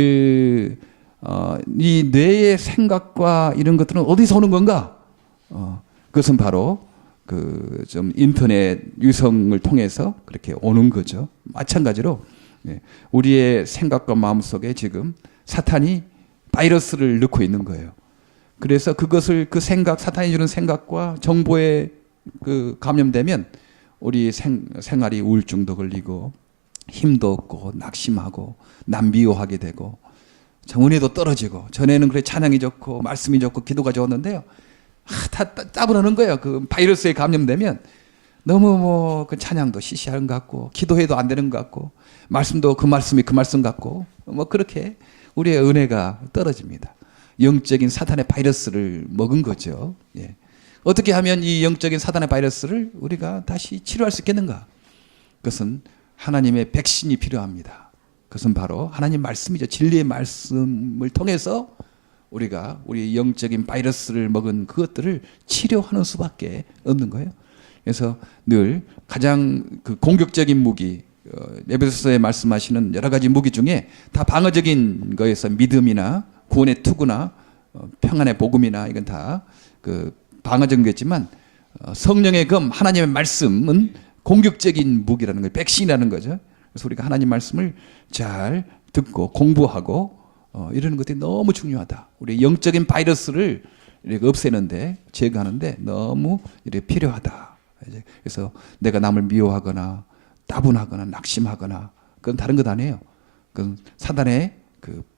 이 뇌의 생각과 이런 것들은 어디서 오는 건가? 그것은 바로 좀 인터넷 유성을 통해서 그렇게 오는 거죠. 마찬가지로 우리의 생각과 마음속에 지금 사탄이 바이러스를 넣고 있는 거예요. 그래서 그것을 사탄이 주는 생각과 정보에 감염되면 우리 생활이 우울증도 걸리고 힘도 없고 낙심하고 남비호하게 되고 은혜도 떨어지고, 전에는 그래 찬양이 좋고 말씀이 좋고 기도가 좋았는데요, 다 따분하는 거예요. 그 바이러스에 감염되면 너무 그 찬양도 시시한 것 같고 기도해도 안 되는 것 같고 말씀도 그 말씀이 그 말씀 같고 그렇게 우리의 은혜가 떨어집니다. 영적인 사탄의 바이러스를 먹은 거죠. 예. 어떻게 하면 이 영적인 사탄의 바이러스를 우리가 다시 치료할 수 있겠는가? 그것은 하나님의 백신이 필요합니다. 그것은 바로 하나님 말씀이죠. 진리의 말씀을 통해서 우리가 우리 영적인 바이러스를 먹은 그것들을 치료하는 수밖에 없는 거예요. 그래서 늘 가장 공격적인 무기, 에베소서에 말씀하시는 여러 가지 무기 중에 다 방어적인 거에서 믿음이나 구원의 투구나 평안의 복음이나 이건 다 방어적인 거지만, 성령의 검 하나님의 말씀은 공격적인 무기라는 거예요. 백신이라는 거죠. 그래서 우리가 하나님 말씀을 잘 듣고 공부하고 이러는 것들이 너무 중요하다. 우리 영적인 바이러스를 이렇게 없애는데, 제거하는데 너무 이렇게 필요하다. 그래서 내가 남을 미워하거나 따분하거나 낙심하거나 그건 다른 것 아니에요. 그건 사단의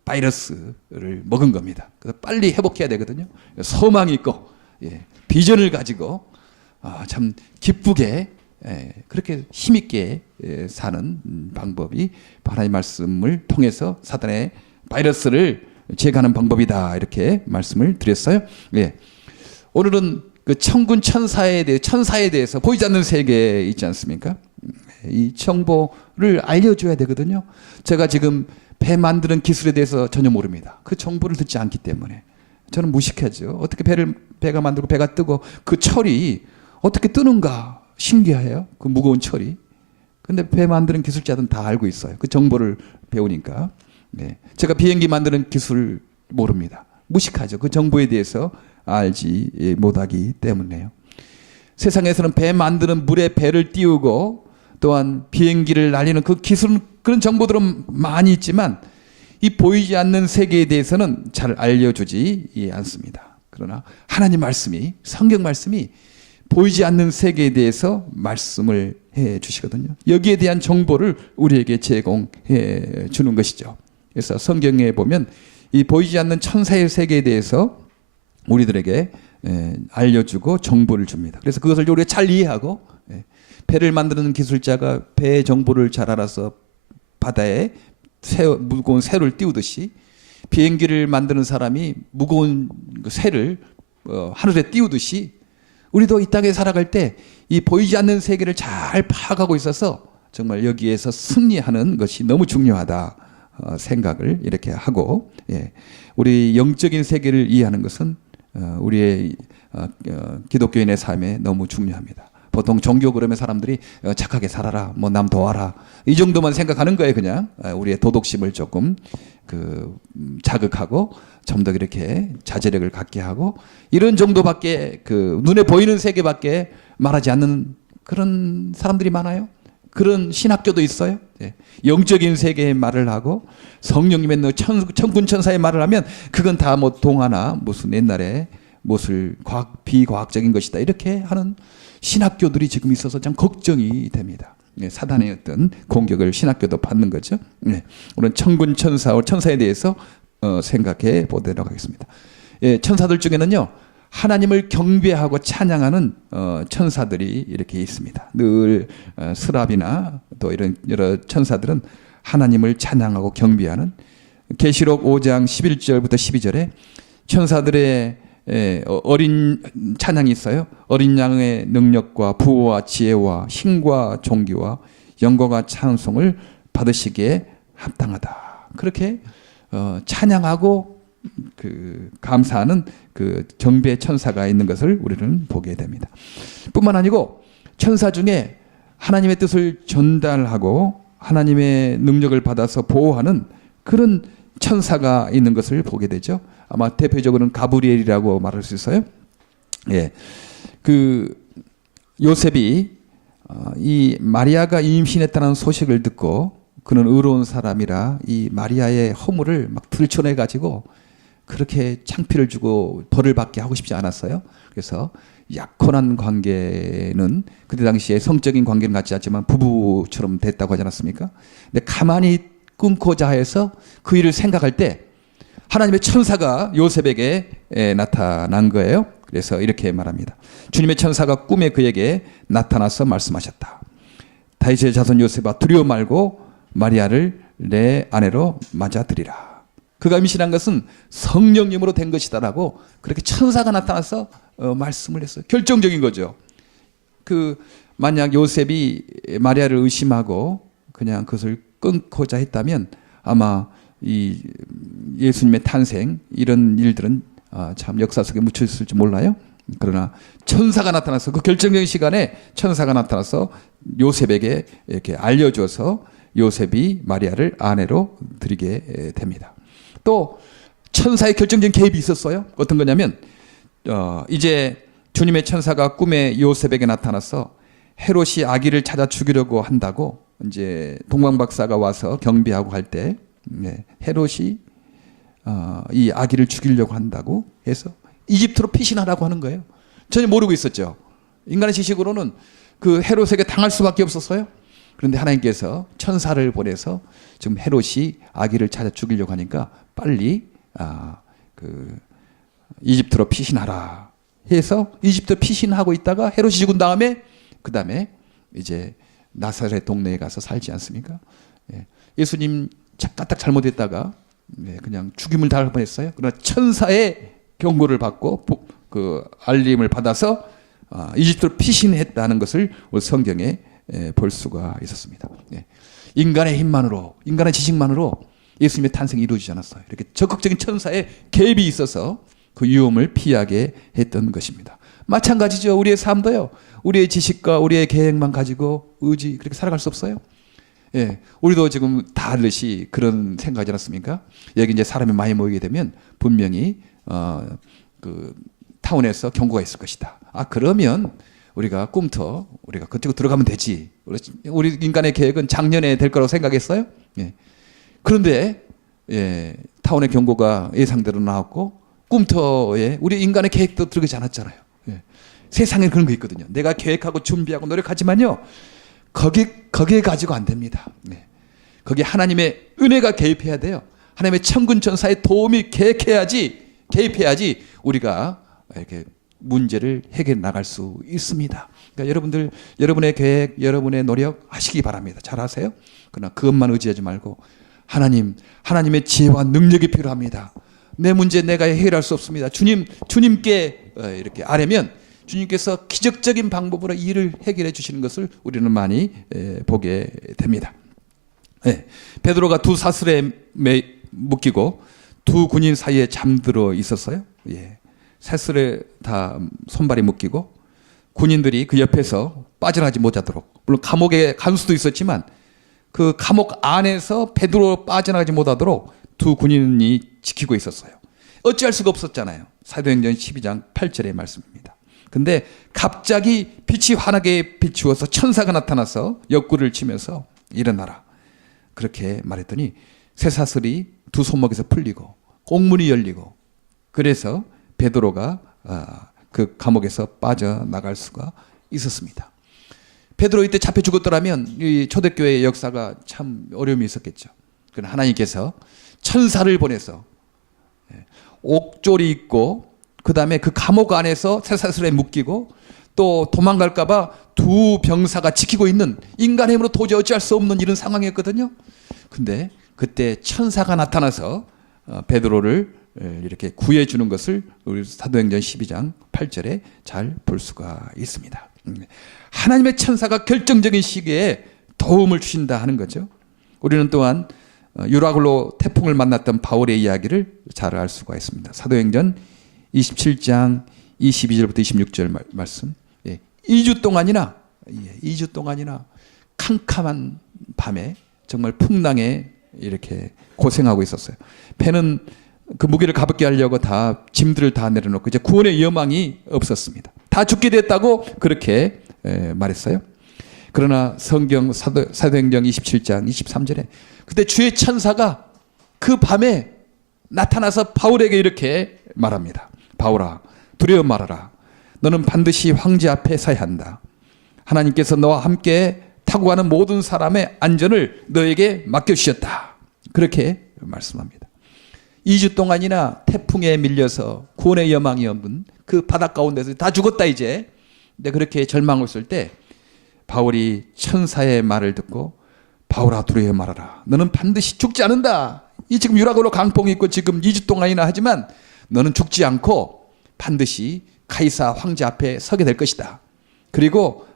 바이러스를 먹은 겁니다. 그래서 빨리 회복해야 되거든요. 소망이 있고 비전을 가지고 참 기쁘게 그렇게 힘있게 사는 방법이 하나님의 말씀을 통해서 사단의 바이러스를 제거하는 방법이다, 이렇게 말씀을 드렸어요. 오늘은 천군 천사에 대해서 보이지 않는 세계에 있지 않습니까? 이 정보를 알려줘야 되거든요. 제가 지금 배 만드는 기술에 대해서 전혀 모릅니다. 그 정보를 듣지 않기 때문에 저는 무식하죠. 어떻게 배가 만들고 배가 뜨고 그 철이 어떻게 뜨는가 신기해요. 그 무거운 철이. 근데 배 만드는 기술자들은 다 알고 있어요. 그 정보를 배우니까. 제가 비행기 만드는 기술 모릅니다. 무식하죠. 그 정보에 대해서 알지 못하기 때문에요. 세상에서는 배 만드는 물에 배를 띄우고 또한 비행기를 날리는 그 기술은, 그런 정보들은 많이 있지만 이 보이지 않는 세계에 대해서는 잘 알려주지 않습니다. 그러나 하나님 말씀이, 성경 말씀이 보이지 않는 세계에 대해서 말씀을 해 주시거든요. 여기에 대한 정보를 우리에게 제공해 주는 것이죠. 그래서 성경에 보면 이 보이지 않는 천사의 세계에 대해서 우리들에게 알려주고 정보를 줍니다. 그래서 그것을 우리가 잘 이해하고, 배를 만드는 기술자가 배의 정보를 잘 알아서 바다에 무거운 새를 띄우듯이, 비행기를 만드는 사람이 무거운 새를 하늘에 띄우듯이, 우리도 이 땅에 살아갈 때 이 보이지 않는 세계를 잘 파악하고 있어서 정말 여기에서 승리하는 것이 너무 중요하다 생각을 이렇게 하고, 우리 영적인 세계를 이해하는 것은 우리의 기독교인의 삶에 너무 중요합니다. 보통 종교 그러면 사람들이 착하게 살아라, 남 도와라, 이 정도만 생각하는 거예요. 그냥 우리의 도덕심을 조금 자극하고 좀 더 이렇게 자제력을 갖게 하고, 이런 정도밖에 눈에 보이는 세계밖에 말하지 않는 그런 사람들이 많아요. 그런 신학교도 있어요. 영적인 세계의 말을 하고 성령님의 천군 천사의 말을 하면 그건 다 동화나 무슨 옛날에 무엇을 비과학적인 것이다, 이렇게 하는 신학교들이 지금 있어서 참 걱정이 됩니다. 사단의 어떤 공격을 신학교도 받는 거죠. 오늘 천군 천사에 대해서 생각해 보도록 하겠습니다. 천사들 중에는요, 하나님을 경배하고 찬양하는 천사들이 이렇게 있습니다. 늘 스랍이나 또 이런 여러 천사들은 하나님을 찬양하고 경배하는, 계시록 5장 11절부터 12절에 천사들의 어린 찬양이 있어요. 어린 양의 능력과 부와 지혜와 힘과 존귀와 영광과 찬송을 받으시기에 합당하다. 그렇게 찬양하고 감사하는 경배 천사가 있는 것을 우리는 보게 됩니다. 뿐만 아니고 천사 중에 하나님의 뜻을 전달하고 하나님의 능력을 받아서 보호하는 그런 천사가 있는 것을 보게 되죠. 아마 대표적으로는 가브리엘이라고 말할 수 있어요. 예, 그 요셉이 이 마리아가 임신했다는 소식을 듣고 그는 의로운 사람이라 이 마리아의 허물을 막 들춰내 가지고 그렇게 창피를 주고 벌을 받게 하고 싶지 않았어요. 그래서 약혼한 관계는 그때 당시에 성적인 관계는 같지 않지만 부부처럼 됐다고 하지 않았습니까? 근데 가만히 끊고자 해서 그 일을 생각할 때 하나님의 천사가 요셉에게 나타난 거예요. 그래서 이렇게 말합니다. 주님의 천사가 꿈에 그에게 나타나서 말씀하셨다. 다윗의 자손 요셉아, 두려워 말고 마리아를 내 아내로 맞아들이라. 그가 임신한 것은 성령님으로 된 것이다라고 그렇게 천사가 나타나서 말씀을 했어요. 결정적인 거죠. 그 만약 요셉이 마리아를 의심하고 그냥 그것을 끊고자 했다면 아마 이 예수님의 탄생 이런 일들은 참 역사 속에 묻혀 있을지 몰라요. 그러나 천사가 나타나서 그 결정적인 시간에 천사가 나타나서 요셉에게 이렇게 알려줘서 요셉이 마리아를 아내로 드리게 됩니다. 또 천사의 결정적인 개입이 있었어요. 어떤 거냐면 이제 주님의 천사가 꿈에 요셉에게 나타나서 헤롯이 아기를 찾아 죽이려고 한다고 이제 동방박사가 와서 경비하고 할 때 헤롯이 이 아기를 죽이려고 한다고 해서 이집트로 피신하라고 하는 거예요. 전혀 모르고 있었죠. 인간의 지식으로는 그 헤롯에게 당할 수밖에 없었어요. 그런데 하나님께서 천사를 보내서 지금 헤롯이 아기를 찾아 죽이려고 하니까 빨리 그 이집트로 피신하라 해서 이집트 피신하고 있다가 헤롯이 죽은 다음에 그 다음에 이제 나사렛 동네에 가서 살지 않습니까? 예수님 까딱 잘못했다가 그냥 죽임을 당할 뻔했어요. 그러나 천사의 경고를 받고 그 알림을 받아서 이집트로 피신했다는 것을 우리 성경에 볼 수가 있었습니다. 인간의 힘만으로, 인간의 지식만으로 예수님의 탄생이 이루어지지 않았어요. 이렇게 적극적인 천사의 개입이 있어서 그 위험을 피하게 했던 것입니다. 마찬가지죠. 우리의 삶도요. 우리의 지식과 우리의 계획만 가지고 의지 그렇게 살아갈 수 없어요. 예, 우리도 지금 다르듯이 그런 생각하지 않습니까? 여기 이제 사람이 많이 모이게 되면 분명히 그 타운에서 경고가 있을 것이다. 그러면 우리가 꿈터 우리가 그쪽으로 들어가면 되지. 우리 인간의 계획은 작년에 될 거라고 생각했어요. 예. 그런데 타운의 경고가 예상대로 나왔고 꿈터에 우리 인간의 계획도 들어가지 않았잖아요. 예. 세상에 그런 거 있거든요. 내가 계획하고 준비하고 노력하지만요. 거기에 가지고 안 됩니다. 네. 거기 하나님의 은혜가 개입해야 돼요. 하나님의 천군 천사의 도움이 개입해야지 우리가 이렇게 문제를 해결해 나갈 수 있습니다. 그러니까 여러분들 여러분의 계획, 여러분의 노력 하시기 바랍니다. 잘하세요. 그러나 그것만 의지하지 말고 하나님의 지혜와 능력이 필요합니다. 내 문제 내가 해결할 수 없습니다. 주님께 이렇게 아뢰면 주님께서 기적적인 방법으로 일을 해결해 주시는 것을 우리는 많이 보게 됩니다. 베드로가 두 사슬에 묶이고 두 군인 사이에 잠들어 있었어요. 사슬에 다 손발이 묶이고 군인들이 그 옆에서 빠져나가지 못하도록, 물론 감옥에 간 수도 있었지만 그 감옥 안에서 베드로 빠져나가지 못하도록 두 군인이 지키고 있었어요. 어찌할 수가 없었잖아요. 사도행전 12장 8절의 말씀입니다. 근데 갑자기 빛이 환하게 비추어서 천사가 나타나서 옆구리를 치면서 일어나라 그렇게 말했더니 쇠사슬이 두 손목에서 풀리고 옥문이 열리고 그래서 베드로가 그 감옥에서 빠져나갈 수가 있었습니다. 베드로 이때 잡혀 죽었더라면 이 초대교회의 역사가 참 어려움이 있었겠죠. 그러나 하나님께서 천사를 보내서 옥졸이 있고 그 다음에 그 감옥 안에서 쇠사슬에 묶이고 또 도망갈까 봐 두 병사가 지키고 있는 인간의 힘으로 도저히 어찌할 수 없는 이런 상황이었거든요. 근데 그때 천사가 나타나서 베드로를 이렇게 구해주는 것을 우리 사도행전 12장 8절에 잘 볼 수가 있습니다. 하나님의 천사가 결정적인 시기에 도움을 주신다 하는 거죠. 우리는 또한 유라굴로 태풍을 만났던 바울의 이야기를 잘 알 수가 있습니다. 사도행전 27장 22절부터 26절 말씀. 2주 동안이나 캄캄한 밤에 정말 풍랑에 이렇게 고생하고 있었어요. 배는 그 무게를 가볍게 하려고 다 짐들을 다 내려놓고 이제 구원의 여망이 없었습니다. 다 죽게 됐다고 그렇게 말했어요. 그러나 성경 사도행전 27장 23절에 그때 주의 천사가 그 밤에 나타나서 바울에게 이렇게 말합니다. 바울아, 두려워 말아라. 너는 반드시 황제 앞에 서야 한다. 하나님께서 너와 함께 타고 가는 모든 사람의 안전을 너에게 맡겨주셨다. 그렇게 말씀합니다. 2주 동안이나 태풍에 밀려서 구원의 여망이 없는 그 바닷 가운데서 다 죽었다 이제. 근데 그렇게 절망했을 때 바울이 천사의 말을 듣고 바울아 두려워 말아라. 너는 반드시 죽지 않는다. 이 지금 유라굴로 강풍이 있고 지금 2주 동안이나 하지만 너는 죽지 않고 반드시 가이사 황제 앞에 서게 될 것이다. 그리고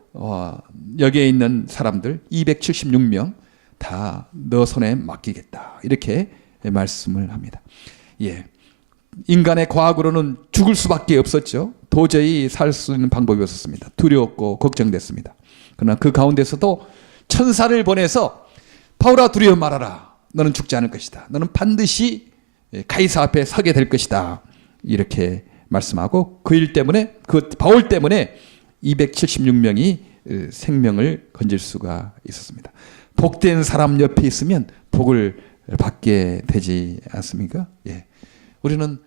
여기에 있는 사람들 276명 다 너 손에 맡기겠다. 이렇게 말씀을 합니다. 예, 인간의 과학으로는 죽을 수밖에 없었죠. 도저히 살 수 있는 방법이 없었습니다. 두려웠고 걱정됐습니다. 그러나 그 가운데서도 천사를 보내서 바울아 두려워 말아라. 너는 죽지 않을 것이다. 너는 반드시 가이사 앞에 서게 될 것이다. 이렇게 말씀하고 그 일 때문에 그 바울 때문에 276명이 생명을 건질 수가 있었습니다. 복된 사람 옆에 있으면 복을 받게 되지 않습니까? 예. 우리는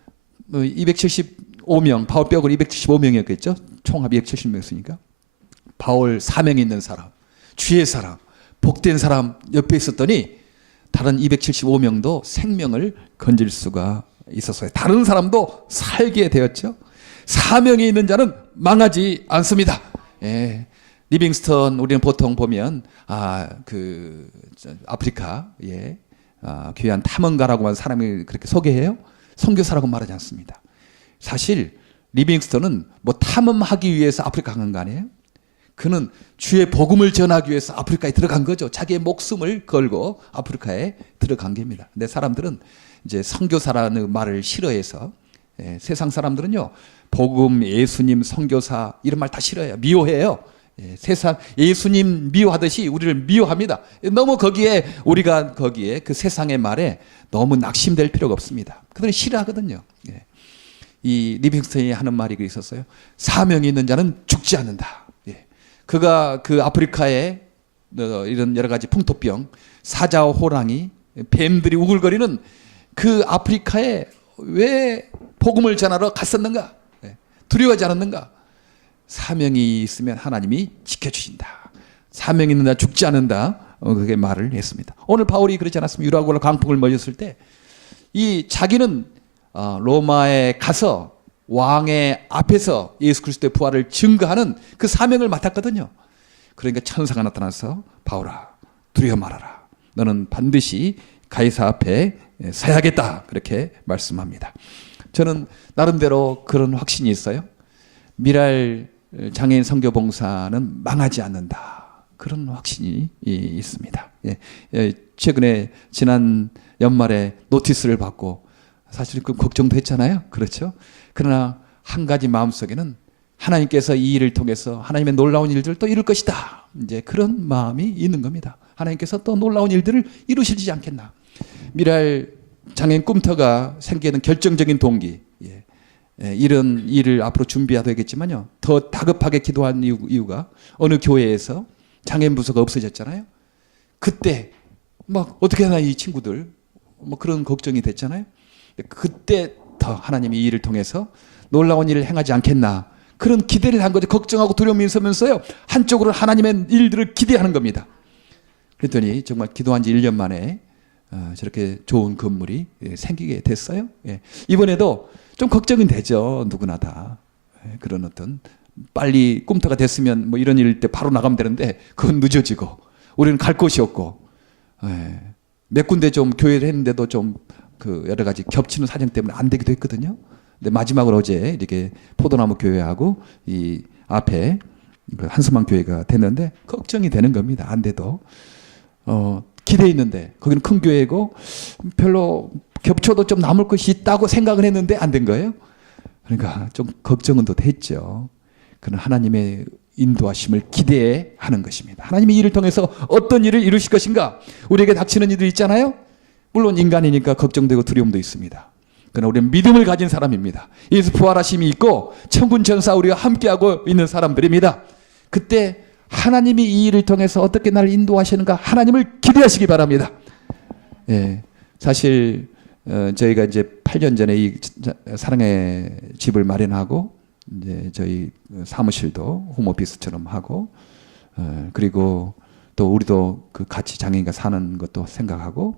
275명, 바울 뼈골 275명이었겠죠? 총 합이 276명이었으니까. 바울 사명이 있는 사람, 주의 사람, 복된 사람 옆에 있었더니 다른 275명도 생명을 건질 수가 있었어요. 다른 사람도 살게 되었죠. 사명이 있는 자는 망하지 않습니다. 예. 리빙스턴 우리는 보통 보면 아프리카 귀한 탐험가라고 하는 사람이 그렇게 소개해요. 선교사라고 말하지 않습니다. 사실 리빙스턴은 뭐 탐험하기 위해서 아프리카 간 거 아니에요? 그는 주의 복음을 전하기 위해서 아프리카에 들어간 거죠. 자기의 목숨을 걸고 아프리카에 들어간 겁니다. 근데 사람들은 이제 선교사라는 말을 싫어해서 세상 사람들은요 복음, 예수님, 선교사 이런 말 다 싫어해요. 미워해요. 세상 예수님 미워하듯이 우리를 미워합니다. 너무 우리가 거기에 그 세상의 말에 너무 낙심될 필요가 없습니다. 그들은 싫어하거든요. 이 리빙스턴이 하는 말이 있었어요. 사명이 있는 자는 죽지 않는다. 그가 그 아프리카에 이런 여러 가지 풍토병, 사자와 호랑이, 뱀들이 우글거리는 그 아프리카에 왜 복음을 전하러 갔었는가? 두려워하지 않았는가? 사명이 있으면 하나님이 지켜주신다. 사명이 있는 자 죽지 않는다. 그게 말을 했습니다. 오늘 바울이 그렇지 않았습니까? 유라굴로 강풍을 맞았을 때 이 자기는 로마에 가서 왕의 앞에서 예수 그리스도의 부활을 증거하는 그 사명을 맡았거든요. 그러니까 천사가 나타나서 바울아 두려워 말아라. 너는 반드시 가이사 앞에 서야겠다. 그렇게 말씀합니다. 저는 나름대로 그런 확신이 있어요. 미랄 장애인 선교봉사는 망하지 않는다. 그런 확신이 있습니다. 최근에 지난 연말에 노티스를 받고 사실 그 걱정도 했잖아요. 그렇죠? 그러나 한 가지 마음속에는 하나님께서 이 일을 통해서 하나님의 놀라운 일들을 또 이룰 것이다. 이제 그런 마음이 있는 겁니다. 하나님께서 또 놀라운 일들을 이루시지 않겠나. 미랄 장애인 꿈터가 생기는 결정적인 동기. 이런 일을 앞으로 준비해야 되겠지만요. 더 다급하게 기도한 이유가 어느 교회에서 장애인 부서가 없어졌잖아요. 그때 막 어떻게 하나 이 친구들 뭐 그런 걱정이 됐잖아요. 그때 더 하나님이 이 일을 통해서 놀라운 일을 행하지 않겠나 그런 기대를 한 거죠. 걱정하고 두려움이 있으면서요 한쪽으로 하나님의 일들을 기대하는 겁니다. 그랬더니 정말 기도한 지 1년 만에 저렇게 좋은 건물이 생기게 됐어요. 이번에도 좀 걱정은 되죠. 누구나 다. 그런 어떤 빨리 꿈터가 됐으면 뭐 이런 일 때 바로 나가면 되는데 그건 늦어지고 우리는 갈 곳이 없고 몇 군데 좀 교회를 했는데도 좀 그 여러 가지 겹치는 사정 때문에 안 되기도 했거든요. 근데 마지막으로 어제 이렇게 포도나무 교회하고 이 앞에 그 한스만 교회가 됐는데 걱정이 되는 겁니다. 안 돼도 기대 있는데 거기는 큰 교회고 별로 겹쳐도 좀 남을 것이 있다고 생각을 했는데 안 된 거예요. 그러니까 좀 걱정은 또 됐죠. 그런 하나님의 인도하심을 기대하는 것입니다. 하나님이 이 일을 통해서 어떤 일을 이루실 것인가? 우리에게 닥치는 일들 있잖아요. 물론 인간이니까 걱정되고 두려움도 있습니다. 그러나 우리는 믿음을 가진 사람입니다. 예수 부활하심이 있고 천군 천사 우리가 함께하고 있는 사람들입니다. 그때 하나님이 이 일을 통해서 어떻게 나를 인도하시는가 하나님을 기대하시기 바랍니다. 예, 사실 저희가 이제 8년 전에 이 사랑의 집을 마련하고 이제 저희 사무실도 홈오피스처럼 하고 그리고 또 우리도 그 같이 장애인과 사는 것도 생각하고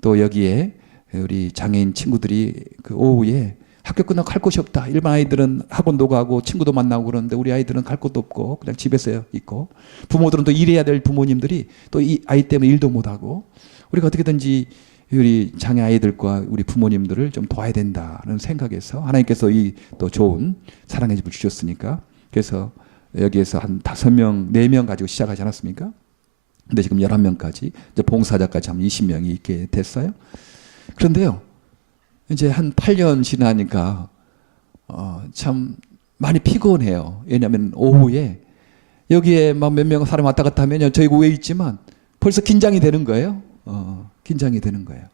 또 여기에 우리 장애인 친구들이 그 오후에 학교 끝나고 갈 곳이 없다. 일반 아이들은 학원도 가고 친구도 만나고 그러는데 우리 아이들은 갈 곳도 없고 그냥 집에서 있고 부모들은 또 일해야 될 부모님들이 또 이 아이 때문에 일도 못하고 우리가 어떻게든지 우리 장애 아이들과 우리 부모님들을 좀 도와야 된다는 생각에서 하나님께서 이 또 좋은 사랑의 집을 주셨으니까 그래서 여기에서 한 5명, 4명 가지고 시작하지 않았습니까? 근데 지금 11명까지 이제 봉사자까지 하면 20명이 있게 됐어요. 그런데요. 이제 한 8년 지나니까 참 많이 피곤해요. 왜냐하면 오후에 여기에 막 몇 명 사람 왔다 갔다 하면 저희 오후에 있지만 벌써 긴장이 되는 거예요. 긴장이 되는 거예요.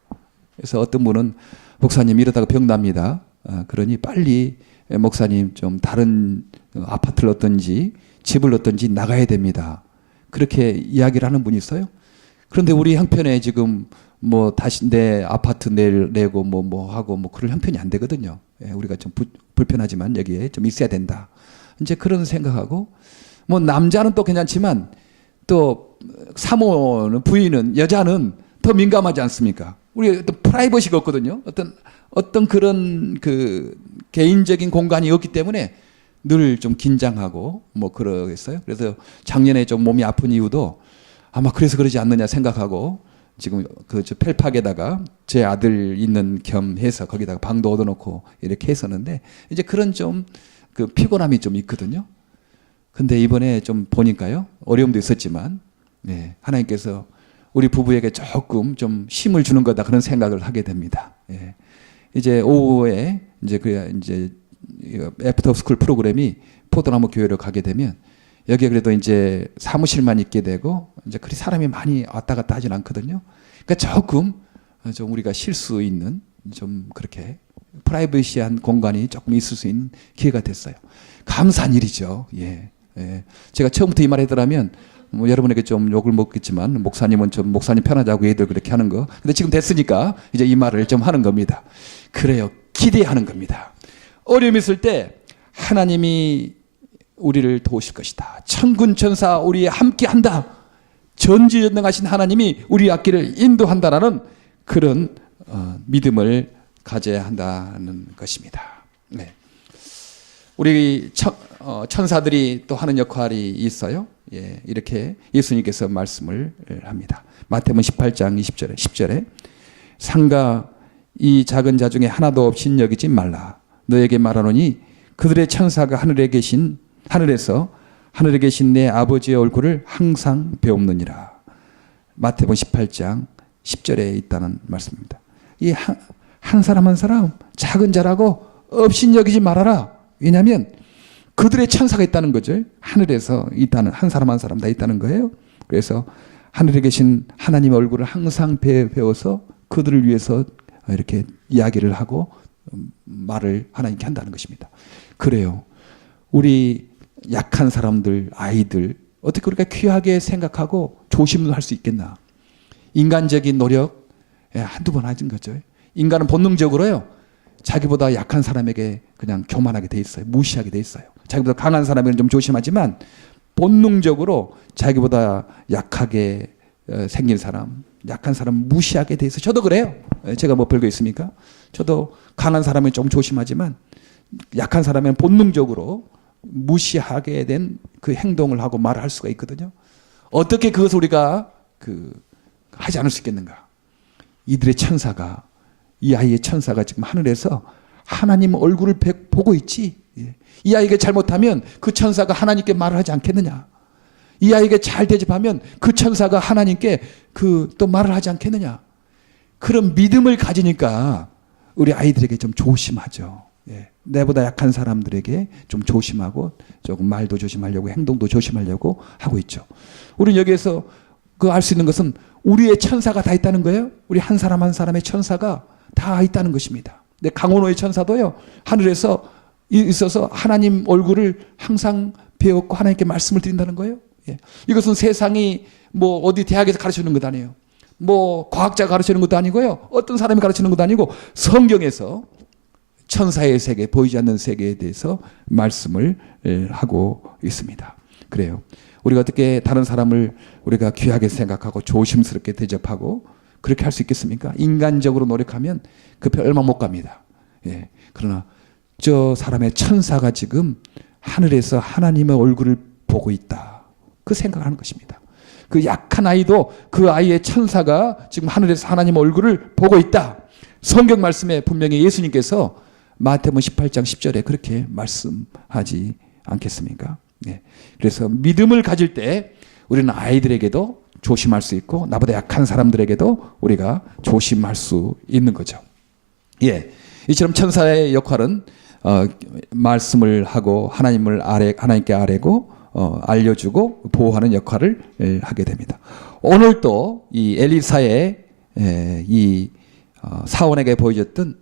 그래서 어떤 분은 목사님 이러다가 병납니다. 그러니 빨리 목사님 좀 다른 아파트를 얻든지 집을 얻든지 나가야 됩니다. 그렇게 이야기를 하는 분이 있어요. 그런데 우리 형편에 지금 뭐 다시 내 아파트 내고 뭐 하고 뭐 그럴 형편이 안 되거든요. 예, 우리가 좀 불편하지만 여기에 좀 있어야 된다. 이제 그런 생각하고 뭐 남자는 또 괜찮지만 또 사모는 부인은 여자는 더 민감하지 않습니까? 우리 어떤 프라이버시가 없거든요. 어떤 그런 그 개인적인 공간이 없기 때문에 늘 좀 긴장하고 뭐 그러겠어요. 그래서 작년에 좀 몸이 아픈 이유도 아마 그래서 그러지 않느냐 생각하고 지금 그 저 펠팍에다가 제 아들 있는 겸 해서 거기다가 방도 얻어놓고 이렇게 했었는데 이제 그런 좀 그 피곤함이 좀 있거든요. 근데 이번에 좀 보니까요 어려움도 있었지만 네, 하나님께서 우리 부부에게 조금 좀 힘을 주는 거다 그런 생각을 하게 됩니다. 예. 이제 오후에 이제 애프터 스쿨 프로그램이 포도나무 교회로 가게 되면 여기에 그래도 이제 사무실만 있게 되고 이제 그리 사람이 많이 왔다 갔다 하진 않거든요. 그러니까 조금 좀 우리가 쉴 수 있는 좀 그렇게 프라이버시한 공간이 조금 있을 수 있는 기회가 됐어요. 감사한 일이죠. 예. 예. 제가 처음부터 이 말 했더라면 뭐 여러분에게 좀 욕을 먹겠지만 목사님은 좀 목사님 편하자고 얘들 그렇게 하는 거. 근데 지금 됐으니까 이제 이 말을 좀 하는 겁니다. 그래요. 기대하는 겁니다. 어려움이 있을 때 하나님이 우리를 도우실 것이다. 천군 천사 우리에 함께 한다. 전지전능하신 하나님이 우리 앞길을 인도한다라는 그런 믿음을 가져야 한다는 것입니다. 네. 우리 천사들이 또 하는 역할이 있어요. 예, 이렇게 예수님께서 말씀을 합니다. 마태복음 18장 20절에 10절에 상가 이 작은 자 중에 하나도 없인 여기지 말라. 너에게 말하노니 그들의 천사가 하늘에 계신 내 아버지의 얼굴을 항상 배옵느니라. 마태복음 18장 10절에 있다는 말씀입니다. 이 한 사람 한 사람 작은 자라고 없인 여기지 말아라. 왜냐하면 그들의 천사가 있다는 거죠. 하늘에서 있다는 한 사람 한 사람 다 있다는 거예요. 그래서 하늘에 계신 하나님의 얼굴을 항상 배워서 그들을 위해서 이렇게 이야기를 하고 말을 하나님께 한다는 것입니다. 그래요. 우리 약한 사람들, 아이들 어떻게 우리가 귀하게 생각하고 조심을 할 수 있겠나. 인간적인 노력 한두 번 하는 거죠. 인간은 본능적으로요. 자기보다 약한 사람에게 그냥 교만하게 돼 있어요. 무시하게 돼 있어요. 자기보다 강한 사람에게는 좀 조심하지만 본능적으로 자기보다 약하게 생긴 사람, 약한 사람 무시하게 돼 있어요. 저도 그래요. 제가 뭐 별거 있습니까? 저도 강한 사람은 좀 조심하지만 약한 사람은 본능적으로 무시하게 된 그 행동을 하고 말을 할 수가 있거든요. 어떻게 그것을 우리가 하지 않을 수 있겠는가? 이들의 천사가 이 아이의 천사가 지금 하늘에서 하나님 얼굴을 보고 있지. 이 아이에게 잘못하면 그 천사가 하나님께 말을 하지 않겠느냐. 이 아이에게 잘 대접하면 그 천사가 하나님께 또 말을 하지 않겠느냐. 그런 믿음을 가지니까 우리 아이들에게 좀 조심하죠. 예. 내보다 약한 사람들에게 좀 조심하고 조금 말도 조심하려고 행동도 조심하려고 하고 있죠. 우리는 여기에서 알 수 있는 것은 우리의 천사가 다 있다는 거예요. 우리 한 사람 한 사람의 천사가 다 있다는 것입니다. 근데 강원호의 천사도요, 하늘에서 있어서 하나님 얼굴을 항상 배웠고 하나님께 말씀을 드린다는 거예요. 예. 이것은 세상이 뭐 어디 대학에서 가르치는 것 아니에요. 뭐 과학자가 가르치는 것도 아니고요. 어떤 사람이 가르치는 것도 아니고 성경에서 천사의 세계, 보이지 않는 세계에 대해서 말씀을 하고 있습니다. 그래요. 우리가 어떻게 다른 사람을 우리가 귀하게 생각하고 조심스럽게 대접하고 그렇게 할 수 있겠습니까? 인간적으로 노력하면 그 별 얼마 못 갑니다. 예. 그러나 저 사람의 천사가 지금 하늘에서 하나님의 얼굴을 보고 있다. 그 생각을 하는 것입니다. 그 약한 아이도 그 아이의 천사가 지금 하늘에서 하나님의 얼굴을 보고 있다. 성경 말씀에 분명히 예수님께서 마태복음 18장 10절에 그렇게 말씀하지 않겠습니까? 네. 그래서 믿음을 가질 때 우리는 아이들에게도 조심할 수 있고 나보다 약한 사람들에게도 우리가 조심할 수 있는 거죠. 예, 이처럼 천사의 역할은 말씀을 하고 하나님께 아뢰고 알려주고 보호하는 역할을 하게 됩니다. 오늘 또 이 엘리사의 이 사원에게 보여줬던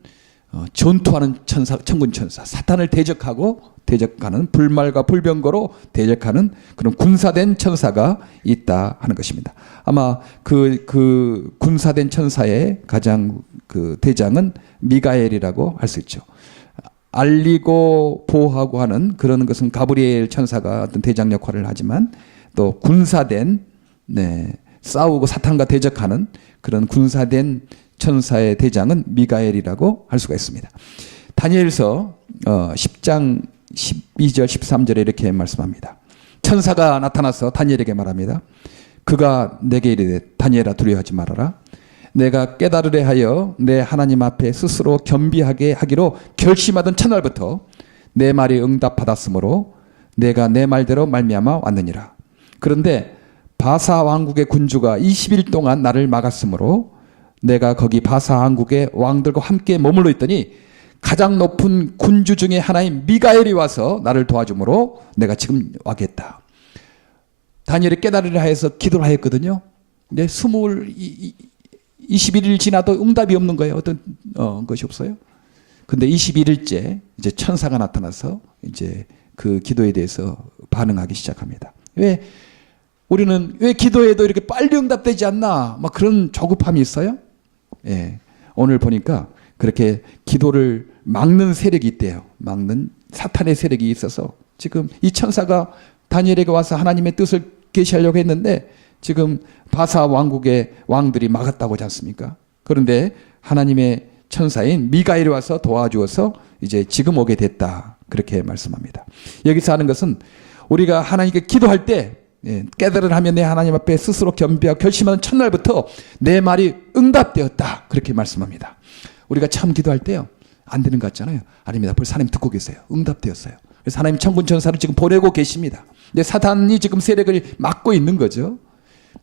전투하는 천사, 천군 천사, 사탄을 대적하는 불말과 불병거로 대적하는 그런 군사된 천사가 있다 하는 것입니다. 아마 그 군사된 천사의 가장 그 대장은 미가엘이라고 할 수 있죠. 알리고 보호하고 하는 그런 것은 가브리엘 천사가 어떤 대장 역할을 하지만 또 군사된 싸우고 사탄과 대적하는 그런 군사된 천사의 대장은 미가엘이라고 할 수가 있습니다. 다니엘서 10장 12절 13절에 이렇게 말씀합니다. 천사가 나타나서 다니엘에게 말합니다. 그가 내게 이르되 다니엘아 두려워하지 말아라. 내가 깨달으려 하여 내 하나님 앞에 스스로 겸비하게 하기로 결심하던 첫날부터 내 말이 응답받았으므로 내가 내 말대로 말미암아 왔느니라. 그런데 바사 왕국의 군주가 20일 동안 나를 막았으므로 내가 거기 바사 왕국의 왕들과 함께 머물러 있더니 가장 높은 군주 중에 하나인 미가엘이 와서 나를 도와주므로 내가 지금 와겠다. 다니엘이 깨달으려 해서 기도를 하였거든요. 근데 21일 지나도 응답이 없는 거예요. 어떤 것이 없어요. 근데 21일째 이제 천사가 나타나서 이제 그 기도에 대해서 반응하기 시작합니다. 우리는 왜 기도해도 이렇게 빨리 응답되지 않나? 막 그런 조급함이 있어요. 예. 오늘 보니까 그렇게 기도를 막는 세력이 있대요. 막는 사탄의 세력이 있어서 지금 이 천사가 다니엘에게 와서 하나님의 뜻을 계시하려고 했는데 지금 바사 왕국의 왕들이 막았다고 하지 않습니까? 그런데 하나님의 천사인 미가엘이 와서 도와주어서 이제 지금 오게 됐다. 그렇게 말씀합니다. 여기서 하는 것은 우리가 하나님께 기도할 때 깨달을 하면 내 하나님 앞에 스스로 겸비하고 결심하는 첫날부터 내 말이 응답되었다. 그렇게 말씀합니다. 우리가 참 기도할 때요. 안 되는 것 같잖아요. 아닙니다. 벌써 하나님 듣고 계세요. 응답되었어요. 그래서 하나님 천군 천사를 지금 보내고 계십니다. 근데 사탄이 지금 세력을 막고 있는 거죠.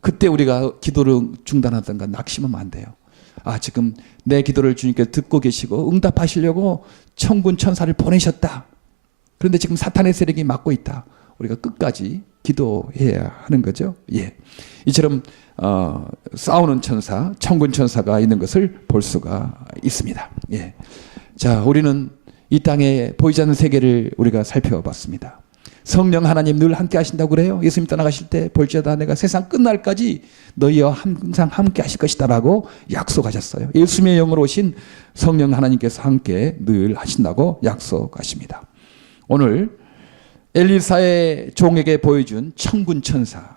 그때 우리가 기도를 중단하든가 낙심하면 안 돼요. 지금 내 기도를 주님께서 듣고 계시고 응답하시려고 천군 천사를 보내셨다. 그런데 지금 사탄의 세력이 막고 있다. 우리가 끝까지 기도해야 하는 거죠. 예. 이처럼 싸우는 천사, 천군 천사가 있는 것을 볼 수가 있습니다. 예. 자, 우리는 이 땅에 보이지 않는 세계를 우리가 살펴봤습니다. 성령 하나님 늘 함께 하신다고 그래요. 예수님 떠나가실 때 볼지어다 내가 세상 끝날까지 너희와 항상 함께 하실 것이다라고 약속하셨어요. 예수님의 영으로 오신 성령 하나님께서 함께 늘 하신다고 약속하십니다. 오늘 엘리사의 종에게 보여준 천군 천사,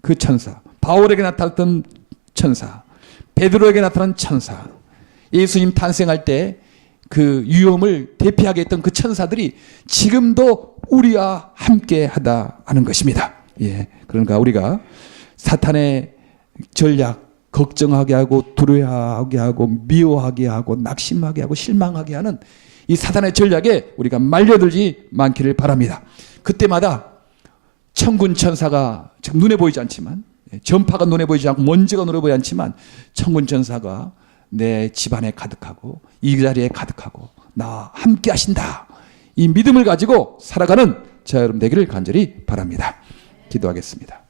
그 천사, 바울에게 나타났던 천사, 베드로에게 나타난 천사, 예수님 탄생할 때 그 위험을 대피하게 했던 그 천사들이 지금도 우리와 함께 하다 하는 것입니다. 그러니까 우리가 사탄의 전략, 걱정하게 하고 두려워하게 하고 미워하게 하고 낙심하게 하고 실망하게 하는 이 사탄의 전략에 우리가 말려들지 않기를 바랍니다. 그때마다 천군 천사가 지금 눈에 보이지 않지만, 전파가 눈에 보이지 않고 먼지가 눈에 보이지 않지만 천군 천사가 내 집안에 가득하고 이 자리에 가득하고 나와 함께 하신다. 이 믿음을 가지고 살아가는 저 여러분 되기를 간절히 바랍니다. 기도하겠습니다.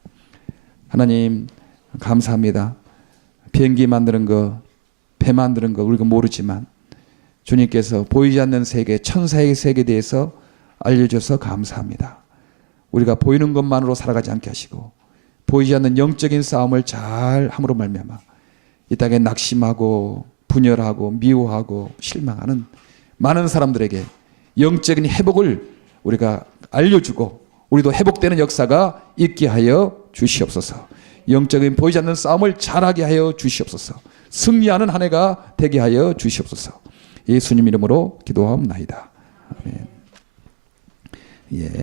하나님, 감사합니다. 비행기 만드는 거, 배 만드는 거 우리가 모르지만 주님께서 보이지 않는 세계, 천사의 세계에 대해서 알려줘서 감사합니다. 우리가 보이는 것만으로 살아가지 않게 하시고 보이지 않는 영적인 싸움을 잘 함으로 말미암아 이 땅에 낙심하고 분열하고 미워하고 실망하는 많은 사람들에게 영적인 회복을 우리가 알려주고 우리도 회복되는 역사가 있게 하여 주시옵소서. 영적인 보이지 않는 싸움을 잘하게 하여 주시옵소서. 승리하는 한 해가 되게 하여 주시옵소서. 예수님 이름으로 기도하옵나이다. 아멘. 예.